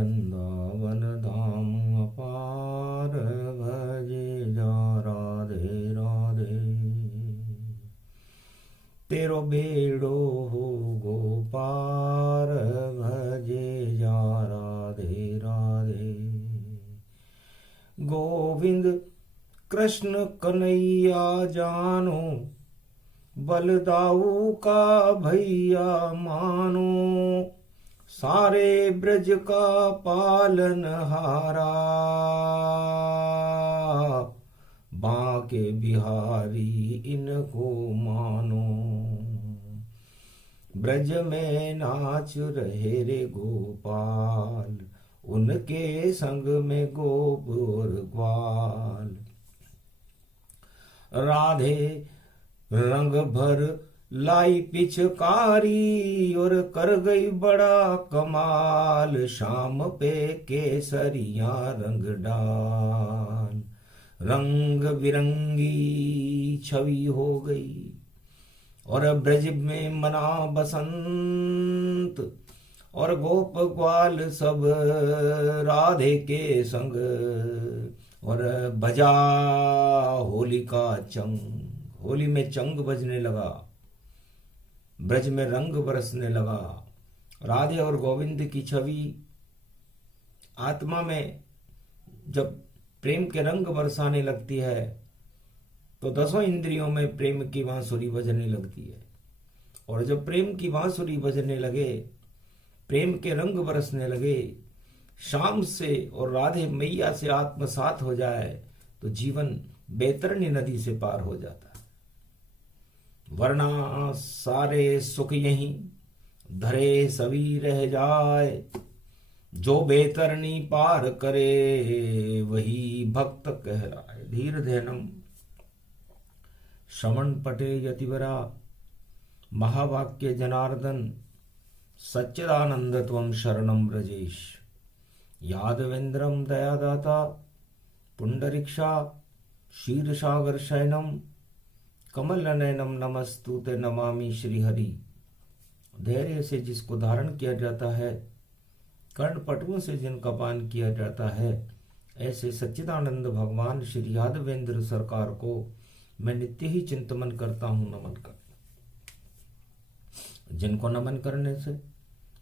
वृंदावन धाम अपार भजे जा राधे राधे। तेरो बेड़ो हो गोपार भजे जा राधे राधे। गोविंद कृष्ण कन्हैया जानो, बलदाऊ का भैया मानो, सारे ब्रज का पालन हारा, बांके बिहारी इनको मानो। ब्रज में नाच रहे रे गोपाल, उनके संग में गोप और ग्वाल। राधे रंग भर लाई पिचकारी, और कर गई बड़ा कमाल, शाम पे केसरिया रंग डाल। रंग बिरंगी छवि हो गई, और ब्रज में मना बसंत, और गोप ग्वाल सब राधे के संग, और बजा होली का चंग। होली में चंग बजने लगा, ब्रज में रंग बरसने लगा। राधे और गोविंद की छवि आत्मा में जब प्रेम के रंग बरसाने लगती है, तो दसों इंद्रियों में प्रेम की बांसुरी बजने लगती है। और जब प्रेम की बांसुरी बजने लगे, प्रेम के रंग बरसने लगे, शाम से और राधे मैया से आत्मसात हो जाए, तो जीवन बैतरणी नदी से पार हो जाता है। वरना सारे सुख यहीं धरे सभी रह जाए, जो बैतरणी पार करे वही भक्त कहलाए। धीर धैनम श्रवण पटे यतिवरा, महावाक्य जनार्दन, सच्चिदानंदत्वं शरणं व्रजेश। यादवेन्द्रं दयादाता, पुंडरीक्षा क्षीरसागर शयनम, कमल नयनम नमस्तुते नमामि श्रीहरि। धैर्य से जिसको धारण किया जाता है, कर्ण पटुओं से जिनका पान किया जाता है, ऐसे सच्चिदानंद भगवान श्री यादवेंद्र सरकार को मैं नित्य ही चिंतन करता हूँ, नमन कर। जिनको नमन करने से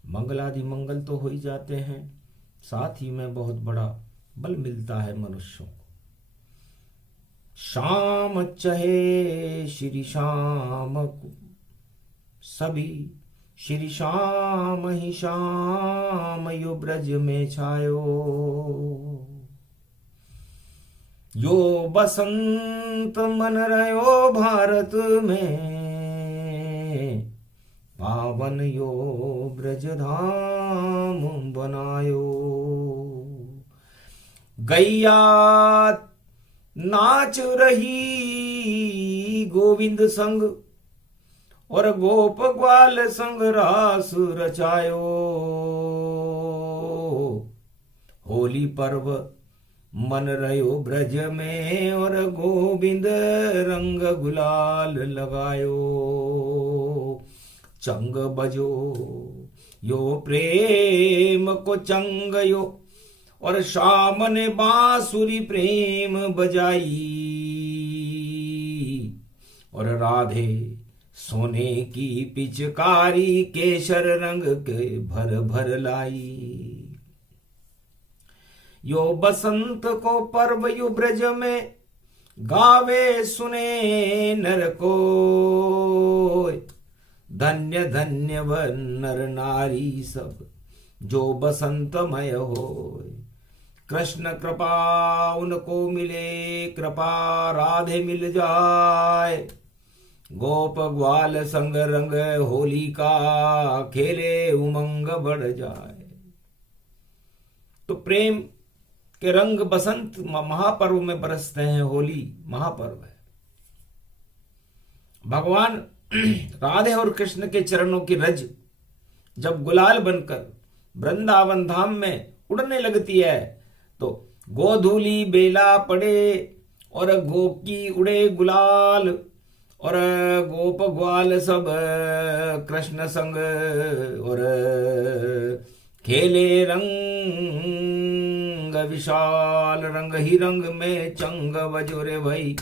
मंगलादि मंगल तो हो ही जाते हैं, साथ ही में बहुत बड़ा बल मिलता है मनुष्यों को। शाम चहे श्री श्याम सभी, श्री श्याम ही श्याम यो ब्रज में छायो। यो बसंत मन रहो भारत में, पावन यो ब्रज धाम बनायो। गैया नाच रही गोविंद संग, और गोप ग्वाल संग रास रचायो। होली पर्व मन रहो ब्रज में, और गोविंद रंग गुलाल लगायो। चंग बजो यो प्रेम को चंग यो, और शाम ने बांसुरी प्रेम बजाई। और राधे सोने की पिचकारी, केसर रंग के भर भर लाई। यो बसंत को पर्व यु ब्रज में, गावे सुने नर को। धन्य धन्य व नर नारी सब, जो बसंतमय होय। कृष्ण कृपा उनको मिले, कृपा राधे मिल जाए। गोप ग्वाल संग रंग होली का, खेले उमंग बढ़ जाए। तो प्रेम के रंग बसंत महापर्व में बरसते हैं। होली महापर्व है। भगवान राधे और कृष्ण के चरणों की रज जब गुलाल बनकर वृंदावन धाम में उड़ने लगती है, तो गोधूली बेला पड़े और गोपी उड़े गुलाल, और गोप ग्वाल सब कृष्ण संग और खेले रंग विशाल, रंग ही रंग में चंग बजोरे भई,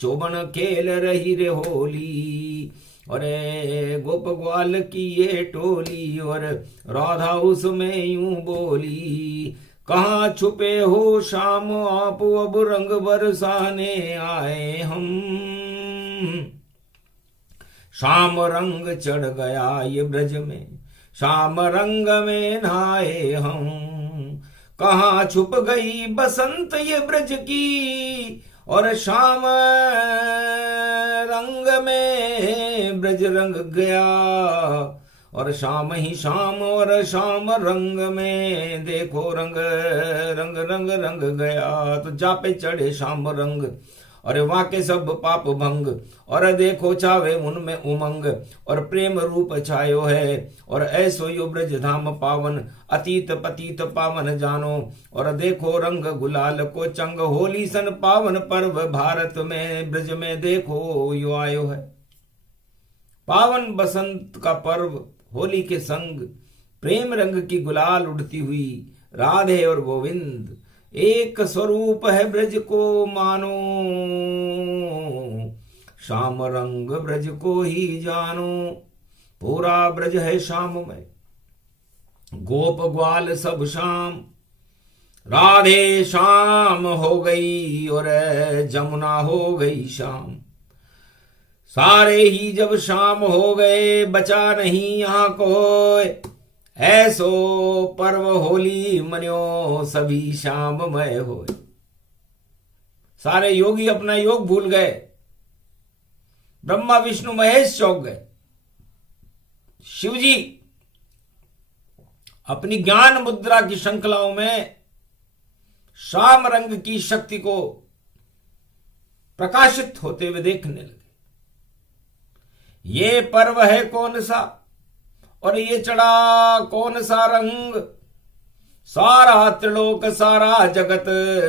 चौबन खेल रही रे होली। अरे गोप ग्वाल की ये टोली, और राधा उसमें यूं बोली, कहाँ छुपे हो शाम आप, अब रंग बरसाने आए हम। शाम रंग चढ़ गया ये ब्रज में, शाम रंग में नहाए हम। कहाँ छुप गई बसंत ये ब्रज की, और शाम रंग में ब्रज रंग गया। और शाम ही शाम, और शाम रंग में देखो रंग रंग रंग रंग गया। तो जा पे चढ़े शाम रंग, और वहां के सब पाप भंग, और देखो छावे उनमें उमंग, और प्रेम रूप छायो है। और ऐसो यो ब्रज धाम पावन, अतीत पतीत पावन जानो। और देखो रंग गुलाल को चंग, होली सन पावन पर्व भारत में ब्रज में देखो यो आयो है। पावन बसंत का पर्व होली के संग, प्रेम रंग की गुलाल उड़ती हुई राधे और गोविंद, एक स्वरूप है ब्रज को मानो। श्याम रंग ब्रज को ही जानो, पूरा ब्रज है श्याम में, गोप ग्वाल सब श्याम। राधे श्याम हो गई और जमुना हो गई श्याम, सारे ही जब शाम हो गए, बचा नहीं यहाँ कोई। ऐसो पर्व होली मन्यो, सभी श्याममय होए। सारे योगी अपना योग भूल गए, ब्रह्मा विष्णु महेश चौंक गए। शिवजी अपनी ज्ञान मुद्रा की श्रृंखलाओं में श्याम रंग की शक्ति को प्रकाशित होते हुए देखने लगे। ये पर्व है कौन सा, और ये चढ़ा कौन सा रंग, सारा त्रिलोक सारा जगत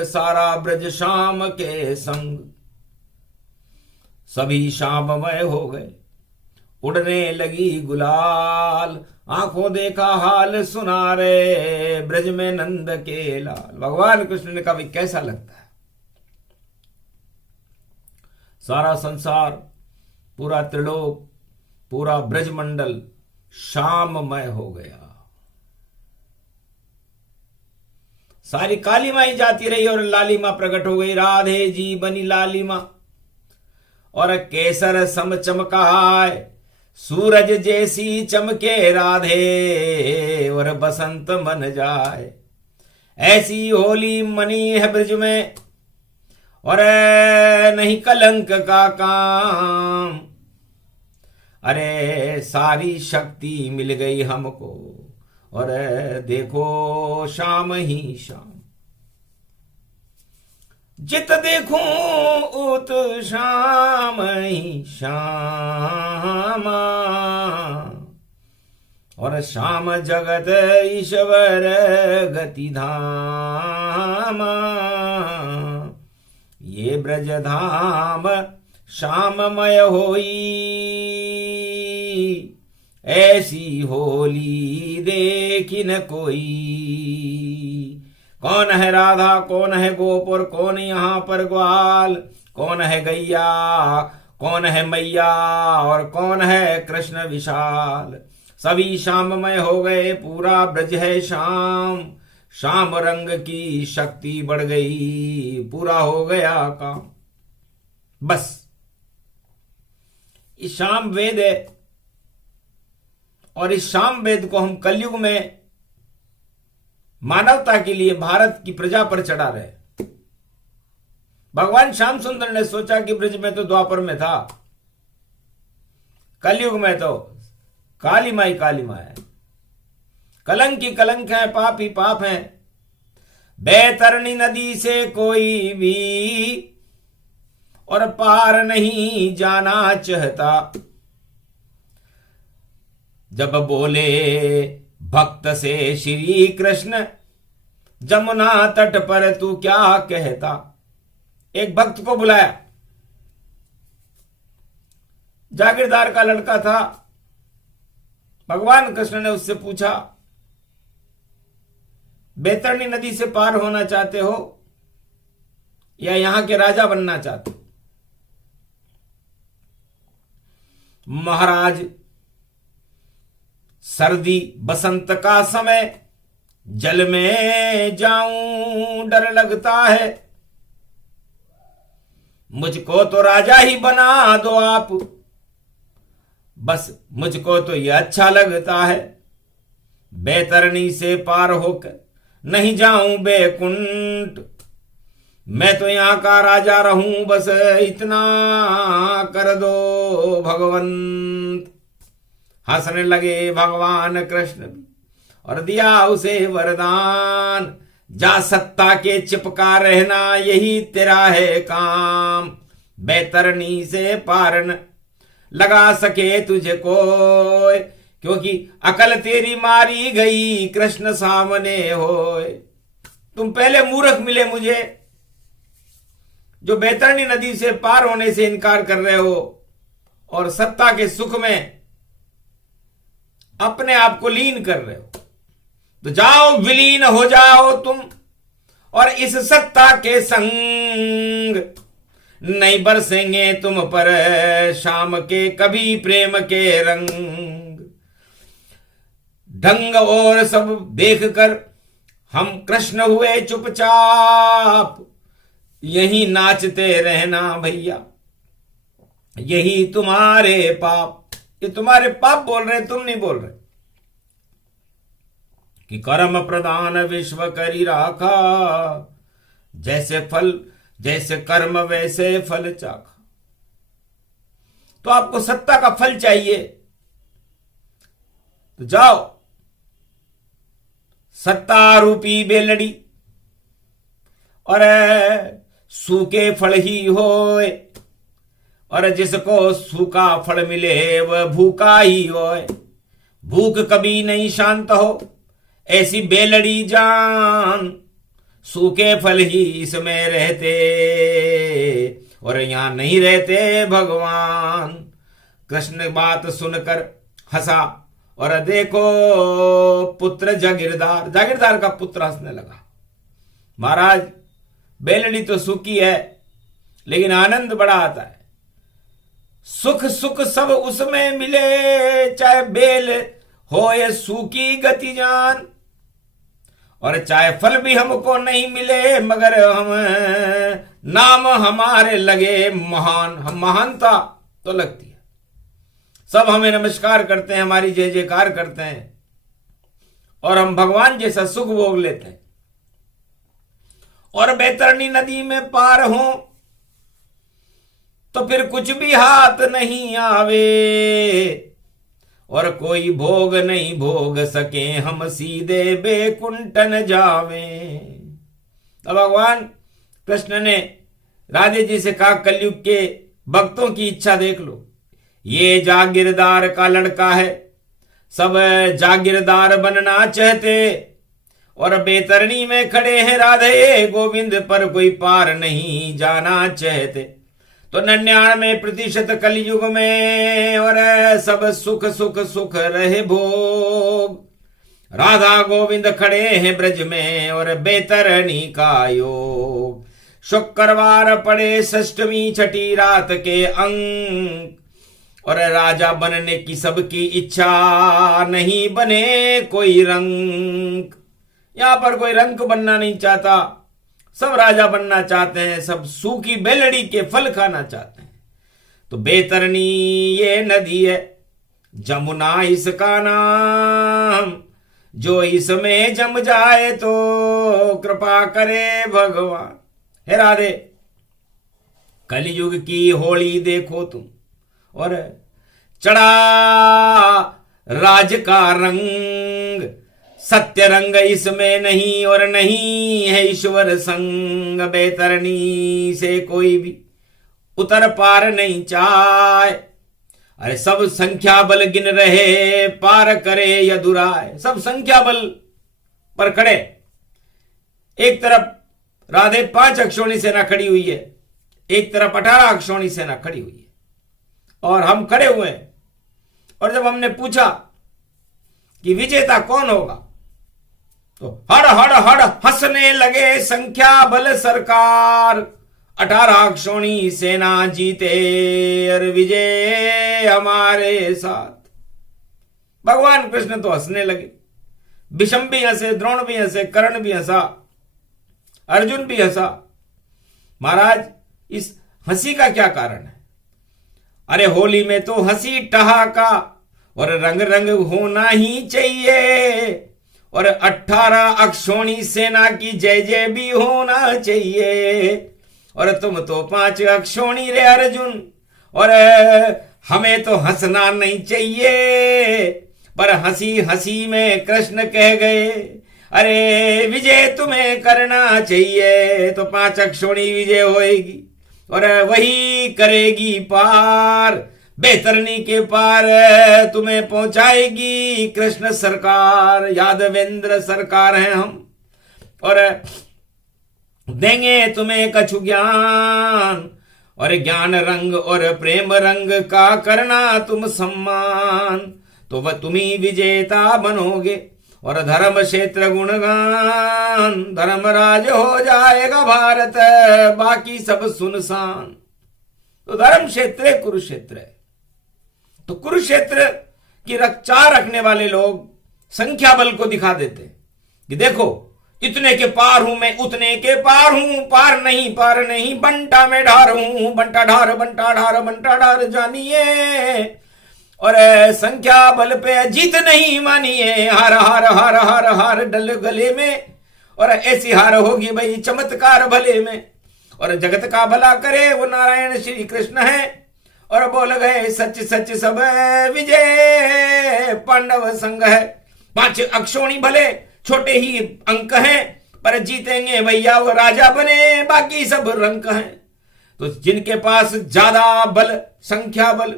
सारा ब्रज श्याम के संग। सभी श्याममय हो गए, उड़ने लगी गुलाल, आंखों देखा हाल सुना रे, ब्रज में नंद के लाल। भगवान कृष्ण ने कहा भाई कैसा लगता है, सारा संसार, पूरा त्रिलोक, पूरा ब्रजमंडल श्याममय हो गया। सारी कालीमा ही जाती रही और लालिमा प्रकट हो गई। राधे जी बनी लालिमा, और केसर सम चमकाए, सूरज जैसी चमके राधे, और बसंत मन जाए। ऐसी होली मनी है ब्रज में, और नहीं कलंक का काम। अरे सारी शक्ति मिल गई हमको, और देखो शाम ही शाम। जित देखूं उत शाम ही श्यामा, और श्याम जगत ईश्वर गति धामा। ये ब्रज धाम श्याममय होई, ऐसी होली देखी न कोई। कौन है राधा, कौन है गोप, और कौन यहाँ पर ग्वाल, कौन है गैया, कौन है मैया, और कौन है कृष्ण विशाल। सभी श्याममय हो गए, पूरा ब्रज है श्याम। श्याम रंग की शक्ति बढ़ गई, पूरा हो गया काम। बस इस श्याम वेद है, और इस श्याम वेद को हम कलयुग में मानवता के लिए भारत की प्रजा पर चढ़ा रहे। भगवान श्याम सुंदर ने सोचा कि ब्रज में तो द्वापर में था, कलयुग में तो काली माई है, कलंक ही कलंक है, पाप ही पाप है। बैतरणी नदी से कोई भी और पार नहीं जाना चाहता। जब बोले भक्त से श्री कृष्ण, जमुना तट पर तू क्या कहता। एक भक्त को बुलाया, जागीरदार का लड़का था। भगवान कृष्ण ने उससे पूछा बैतरणी नदी से पार होना चाहते हो या यहां के राजा बनना चाहते हो? महाराज, सर्दी बसंत का समय, जल में जाऊं डर लगता है। मुझको तो राजा ही बना दो आप, बस मुझको तो ये अच्छा लगता है। बैतरणी से पार होकर नहीं जाऊं बैकुंठ, मैं तो यहां का राजा रहूं, बस इतना कर दो भगवंत। हंसने लगे भगवान कृष्ण भी और दिया उसे वरदान, जा सत्ता के चिपका रहना यही तेरा है काम। बैतरणी से पार न लगा सके तुझे कोई, क्योंकि अकल तेरी मारी गई कृष्ण सामने होए। तुम पहले मूर्ख मिले मुझे, जो बैतरणी नदी से पार होने से इनकार कर रहे हो और सत्ता के सुख में अपने आप को लीन कर रहे हो। तो जाओ विलीन हो जाओ तुम और इस सत्ता के संग, नहीं बरसेंगे तुम पर शाम के कभी प्रेम के रंग। ढंग और सब देखकर हम कृष्ण हुए चुपचाप, यही नाचते रहना भैया, यही तुम्हारे पाप। ये तुम्हारे पाप बोल रहे, तुम नहीं बोल रहे। कि कर्म प्रदान विश्व करी राखा, जैसे फल जैसे कर्म वैसे फल चाखा। तो आपको सत्ता का फल चाहिए तो जाओ सत्ता रूपी बेलड़ी और सूखे फल ही होए, और जिसको सूखा फल मिले वह भूखा ही होए। भूख कभी नहीं शांत हो ऐसी बेलड़ी जान, सूखे फल ही इसमें रहते और यहां नहीं रहते भगवान। कृष्ण बात सुनकर हंसा और देखो पुत्र जागीरदार, जागीरदार का पुत्र हंसने लगा। महाराज, बेलड़ी तो सूखी है लेकिन आनंद बड़ा आता है। सुख सुख सब उसमें मिले, चाहे बेल हो ये सूखी गति जान, और चाहे फल भी हमको नहीं मिले मगर हम नाम हमारे लगे महान। हम महानता तो लगती है, सब हमें नमस्कार करते हैं, हमारी जय जयकार करते हैं और हम भगवान जैसा सुख भोग लेते हैं। और बैतरणी नदी में पार हो तो फिर कुछ भी हाथ नहीं आवे और कोई भोग नहीं भोग सके, हम सीधे बैकुंठन जावे। तो भगवान कृष्ण ने राधे जी से कहा, कलयुग के भक्तों की इच्छा देख लो, ये जागीरदार का लड़का है, सब जागीरदार बनना चाहते और बैतरणी में खड़े हैं राधे गोविंद, पर कोई पार नहीं जाना चाहते। तो 99% कलयुग में और सब सुख सुख सुख रहे भोग। राधा गोविंद खड़े हैं ब्रज में और बैतरणी का योग। शुक्रवार पड़े षष्ठमी छठी रात के अंक, और राजा बनने की सबकी इच्छा, नहीं बने कोई रंक। यहां पर कोई रंक बनना नहीं चाहता, सब राजा बनना चाहते हैं, सब सूखी बेलड़ी के फल खाना चाहते हैं। तो बैतरणी ये नदी है, जमुना इसका नाम, जो इसमें जम जाए तो कृपा करे भगवान। हे राधे, कलयुग की होली देखो तुम, और चढ़ा राज का रंग, सत्य रंग इसमें नहीं और नहीं है ईश्वर संग। बैतरणी से कोई भी उतर पार नहीं चाहे, अरे सब संख्या बल गिन रहे, पार करे या दुराए। सब संख्या बल पर खड़े, एक तरफ राधे 5 अक्षौणी सेना खड़ी हुई है, एक तरफ 18 अक्षौणी सेना खड़ी हुई है, और हम खड़े हुए हैं। और जब हमने पूछा कि विजेता कौन होगा, तो हड़ हड़ हड़ हंसने लगे संख्या बल सरकार, 18 क्षोणी सेना जीते और विजय हमारे साथ। भगवान कृष्ण तो हंसने लगे, भीष्म भी हंसे, द्रोण भी हंसे, कर्ण भी हंसा, अर्जुन भी हंसा। महाराज इस हंसी का क्या कारण है? अरे होली में तो हंसी ठहाका और रंग रंग होना ही चाहिए, और 18 अक्षोणी सेना की जय जय भी होना चाहिए। और तुम तो 5 अक्षोणी रे अर्जुन, और हमें तो हंसना नहीं चाहिए। पर हंसी हंसी में कृष्ण कह गए, अरे विजय तुम्हें करना चाहिए। तो 5 अक्षोणी विजय होएगी और वही करेगी पार, बेतरनी के पार तुम्हें पहुंचाएगी कृष्ण सरकार। यादवेंद्र सरकार हैं हम, और देंगे तुम्हें कछु ज्ञान, और ज्ञान रंग और प्रेम रंग का करना तुम सम्मान। तो वह तुम्ही विजेता बनोगे और धर्म क्षेत्र गुणगान, धर्मराज हो जाएगा भारत, बाकी सब सुनसान। तो धर्म क्षेत्र कुरुक्षेत्र है। तो कुरुक्षेत्र की रक्षा रखने वाले लोग संख्या बल को दिखा देते कि देखो इतने के पार हूं मैं, उतने के पार हूं, पार नहीं बंटा में ढार हूं, बंटा ढार बंटा ढार बंटा ढार जानिए। और संख्या बल पे जीत नहीं मानिए, हार हार हार हार हार डल गले में, और ऐसी हार होगी भाई चमत्कार भले में। और जगत का भला करे वो नारायण श्री कृष्ण है, और बोल गए सच सच सब विजय पांडव संग है। 5 अक्षोणी भले छोटे ही अंक हैं, पर जीतेंगे भैया वो राजा बने, बाकी सब रंक हैं। तो जिनके पास ज्यादा बल संख्या बल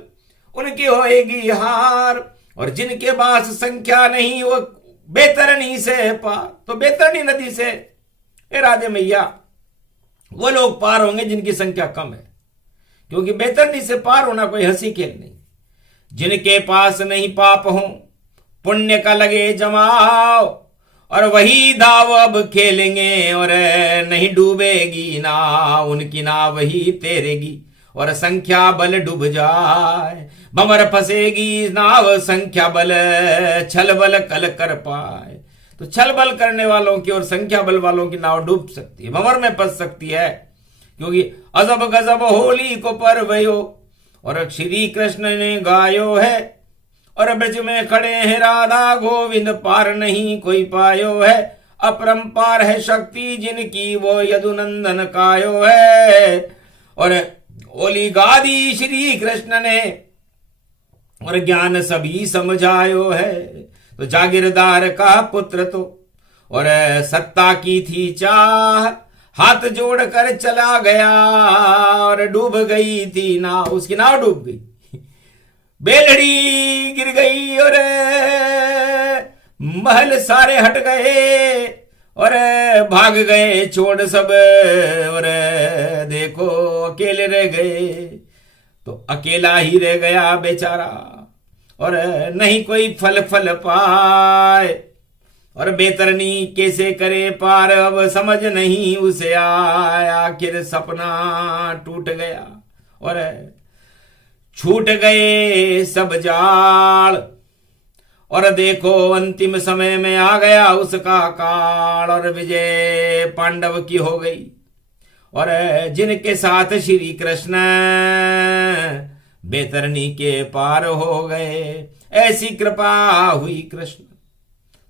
उनकी होएगी हार, और जिनके पास संख्या नहीं वो बेतरनी से पार। तो बेतरनी नदी से राधे मैया वो लोग पार होंगे जिनकी संख्या कम है, क्योंकि बेतरनी से पार होना कोई हंसी खेल नहीं। जिनके पास नहीं पाप हो पुण्य का लगे जमाओ, और वही दाव अब खेलेंगे, और नहीं डूबेगी नाव उनकी, नाव वही तैरेगी। और संख्या बल डूब जाए बमर फंसेगी नाव, संख्या बल छल बल कल कर पाए। तो छल बल करने वालों की और संख्या बल वालों की नाव डूब सकती है, भंवर में फंस सकती है, क्योंकि अजब गजब होली को पर्वयो, और श्री कृष्ण ने गायो है। और ब्रज में खड़े हैं राधा गोविंद, पार नहीं कोई पायो है। अपरंपार है शक्ति जिनकी, वो यदुनंदन कायो है। और होली गादी श्री कृष्ण ने, और ज्ञान सभी समझायो है। तो जागीरदार का पुत्र तो, और सत्ता की थी चाह, हाथ जोड़कर चला गया, और डूब गई थी नाव, उसकी नाव डूब गई, बेलड़ी गिर गई, और महल सारे हट गए, और भाग गए छोड़ सब, और देखो अकेले रह गए। तो अकेला ही रह गया बेचारा, और नहीं कोई फल फल पाए, और बेतरनी कैसे करे पार, अब समझ नहीं उसे आया। आखिर सपना टूट गया, और छूट गए सब जाल, और देखो अंतिम समय में आ गया उसका काल, और विजय पांडव की हो गई। और जिनके साथ श्री कृष्ण बेतरनी के पार हो गए, ऐसी कृपा हुई कृष्ण।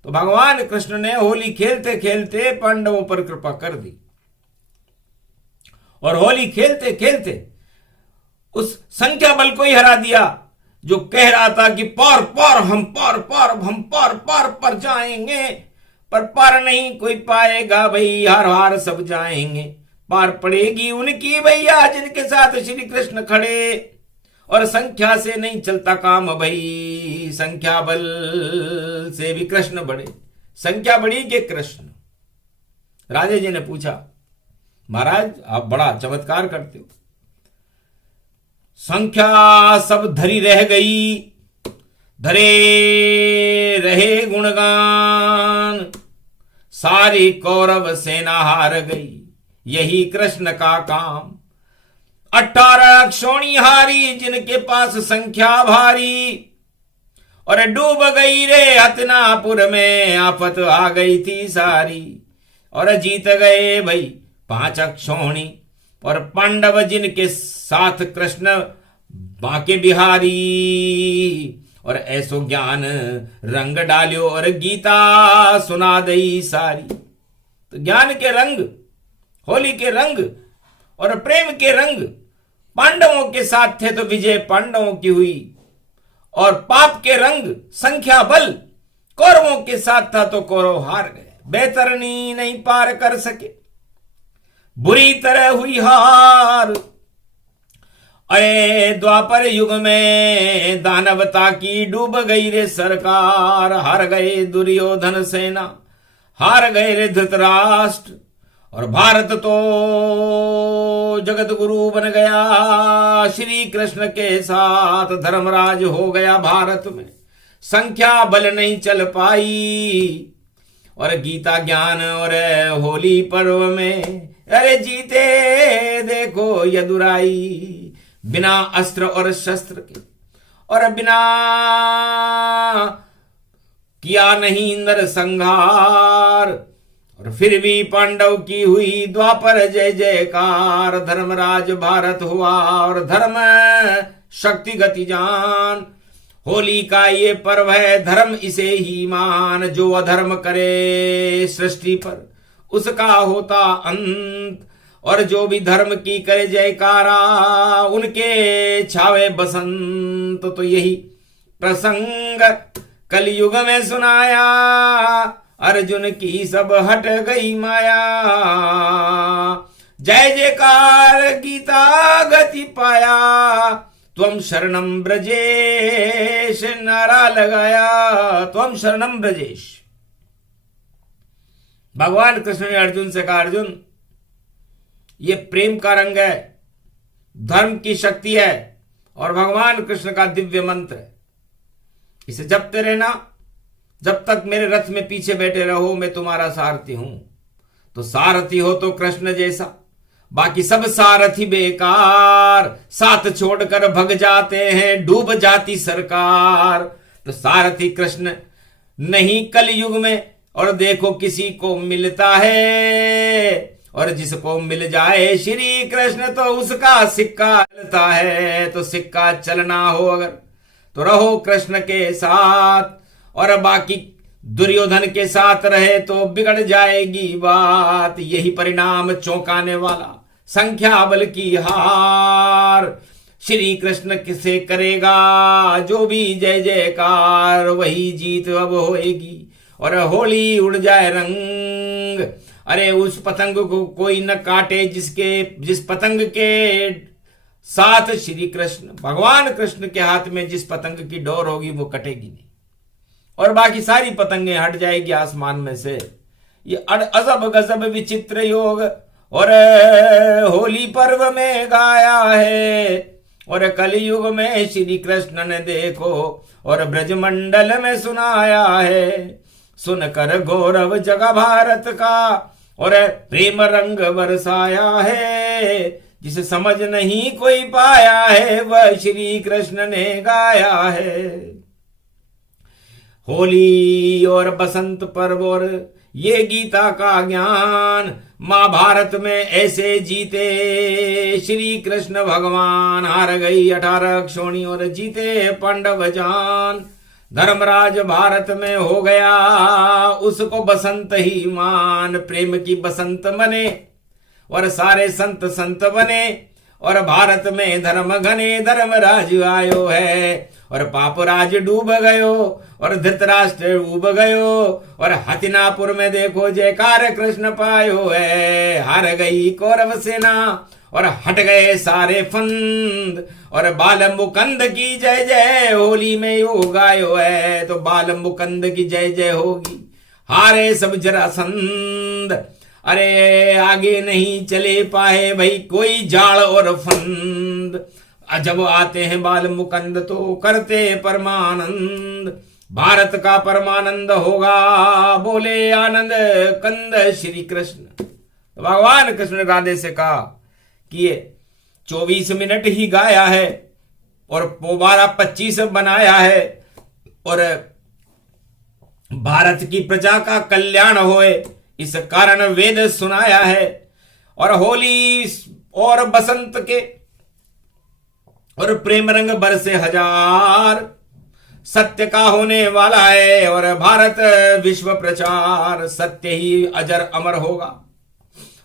तो भगवान कृष्ण ने होली खेलते खेलते पांडवों पर कृपा कर दी, और होली खेलते खेलते उस संख्या बल को ही हरा दिया, जो कह रहा था कि पार पार हम पार पार हम पार पार पर जाएंगे, पर पार नहीं कोई पाएगा भाई, हार हार सब जाएंगे। पार पड़ेगी उनकी भैया जिनके साथ श्री कृष्ण खड़े, और संख्या से नहीं चलता काम भाई, संख्या बल से भी कृष्ण बड़े। संख्या बड़ी के कृष्ण। राजे जी ने पूछा, महाराज आप बड़ा चमत्कार करते हो, संख्या सब धरी रह गई, धरे रहे गुणगान, सारी कौरव सेना हार गई, यही कृष्ण का काम। 18 क्षोणी हारी जिनके पास संख्या भारी, और डूब गई रे हतिनापुर में, आफत आ गई थी सारी। और जीत गए भाई 5 क्षोणी, और पांडव जिनके साथ कृष्ण बांके बिहारी। और ऐसो ज्ञान रंग डालियो और गीता सुना दई सारी। तो ज्ञान के रंग, होली के रंग और प्रेम के रंग पांडवों के साथ थे तो विजय पांडवों की हुई, और पाप के रंग संख्या बल कौरवों के साथ था तो कौरव हार गए, बेतरनी नहीं पार कर सके, बुरी तरह हुई हार। अरे द्वापर युग में दानवता की डूब गई रे सरकार, हार गए दुर्योधन सेना, हार गए रे धृतराष्ट्र, और भारत तो जगत गुरु बन गया श्री कृष्ण के साथ, धर्मराज हो गया भारत में, संख्या बल नहीं चल पाई। और गीता ज्ञान और होली पर्व में अरे जीते देखो यदुराई, बिना अस्त्र और शस्त्र के, और बिना किया नहीं नर संहार, और फिर भी पांडव की हुई द्वापर जय जयकार। धर्मराज भारत हुआ और धर्म शक्ति गति जान, होली का ये पर्व है धर्म इसे ही मान, जो अधर्म करे सृष्टि पर उसका होता अंत, और जो भी धर्म की करे जयकारा उनके छावे बसंत। तो यही प्रसंग कलयुग में सुनाया, अर्जुन की सब हट गई माया। जय जयकार गीता गति पाया, त्वम शरणम ब्रजेश नारा लगाया, त्वम शरणम ब्रजेश। भगवान कृष्ण ने अर्जुन से कहा, अर्जुन ये प्रेम का रंग है, धर्म की शक्ति है, और भगवान कृष्ण का दिव्य मंत्र है, इसे जपते रहना जब तक मेरे रथ में पीछे बैठे रहो, मैं तुम्हारा सारथी हूं। तो सारथी हो तो कृष्ण जैसा, बाकी सब सारथी बेकार, साथ छोड़कर भग जाते हैं डूब जाती सरकार। तो सारथी कृष्ण नहीं कलयुग में, और देखो किसी को मिलता है, और जिसको मिल जाए श्री कृष्ण तो उसका सिक्का चलता है। तो सिक्का चलना हो अगर तो रहो कृष्ण के साथ, और बाकी दुर्योधन के साथ रहे तो बिगड़ जाएगी बात। यही परिणाम चौंकाने वाला, संख्या बल की हार, श्री कृष्ण किसे करेगा जो भी जय जयकार, वही जीत अब होएगी और होली उड़ जाए रंग। अरे उस पतंग को कोई न काटे जिस पतंग के साथ श्री कृष्ण भगवान कृष्ण के हाथ में जिस पतंग की डोर होगी वो कटेगी नहीं, और बाकी सारी पतंगे हट जाएगी आसमान में से। ये अजब गजब विचित्र योग और होली पर्व में गाया है, और कलयुग में श्री कृष्ण ने देखो और ब्रजमंडल में सुनाया है। सुनकर गौरव जगा भारत का और प्रेम रंग बरसाया है, जिसे समझ नहीं कोई पाया है वह श्री कृष्ण ने गाया है। होली और बसंत पर्व और ये गीता का ज्ञान महाभारत में ऐसे जीते श्री कृष्ण भगवान। हार गई 18 क्षोणी और जीते पांडव जान। धर्मराज भारत में हो गया उसको बसंत ही मान। प्रेम की बसंत बने और सारे संत संत बने, और भारत में धर्म घने धर्मराज आयो है। और पापराज डूब गयो और धृतराष्ट्र डूब गयो, और हतिनापुर में देखो जयकार कृष्ण पायो है। हार गई कौरव सेना और हट गए सारे फंद, और बाल मुकंद की जय जय होली में यो गायो है। तो बाल मुकंद की जय जय होगी। हारे सब जरासंध, अरे आगे नहीं चले पाए भाई कोई जाड़ और फंद। जब आते हैं बाल मुकंद तो करते परमानंद। भारत का परमानंद होगा, बोले आनंद कंद श्री कृष्ण। तो भगवान कृष्ण ने राधे से कहा कि ये 24 मिनट ही गाया है और 12-25 बनाया है, और भारत की प्रजा का कल्याण होए इस कारण वेद सुनाया है। और होली और बसंत के और प्रेम रंग बरसे हजार, सत्य का होने वाला है और भारत विश्व प्रचार। सत्य ही अजर अमर होगा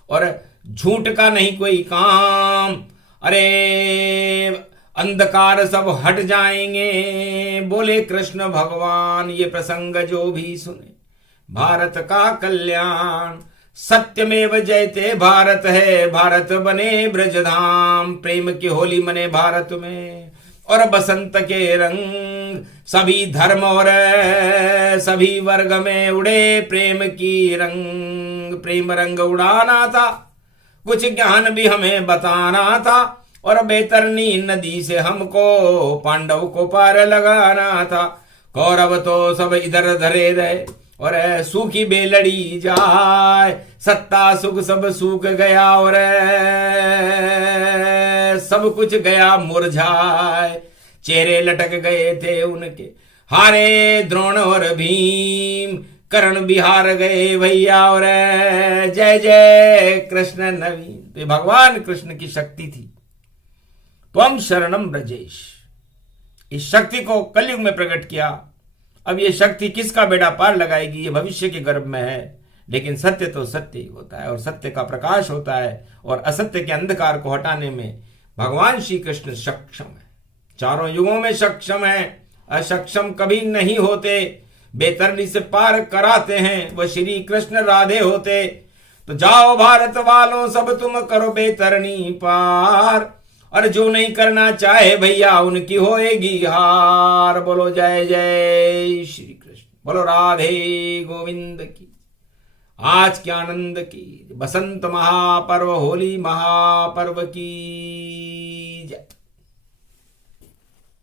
और झूठ का नहीं कोई काम। अरे अंधकार सब हट जाएंगे, बोले कृष्ण भगवान। ये प्रसंग जो भी सुने भारत का कल्याण। सत्यमेव जयते भारत है, भारत बने ब्रजधाम। प्रेम की होली मने भारत में और बसंत के रंग, सभी धर्म और सभी वर्ग में उड़े प्रेम की रंग। प्रेम रंग उड़ाना था, कुछ ज्ञान भी हमें बताना था, और बैतरनी नदी से हमको पांडव को पार लगाना था। कौरव तो सब इधर धरे रहे और सूखी बेलड़ी जाए, सत्ता सुख सब सूख गया और सब कुछ गया मुरझाए। चेहरे लटक गए थे उनके, हारे द्रोण और भीम, कर्ण बिहार गए भैया और जय जय कृष्ण नवीन। तो भगवान कृष्ण की शक्ति थी। त्वम शरणम ब्रजेश, इस शक्ति को कलयुग में प्रकट किया। अब ये शक्ति किसका बेड़ा पार लगाएगी, ये भविष्य के गर्भ में है। लेकिन सत्य तो सत्य ही होता है और सत्य का प्रकाश होता है, और असत्य के अंधकार को हटाने में भगवान श्री कृष्ण सक्षम है, चारों युगों में सक्षम है। असक्षम कभी नहीं होते, बेतरनी से पार कराते हैं, वह श्री कृष्ण राधे होते। तो जाओ भारत वालों सब तुम करो बेतरनी पार, और जो नहीं करना चाहे भैया उनकी होएगी हार। बोलो जय जय श्री कृष्ण, बोलो राधे गोविंद की। आज के आनंद की, बसंत महापर्व होली महापर्व की जय।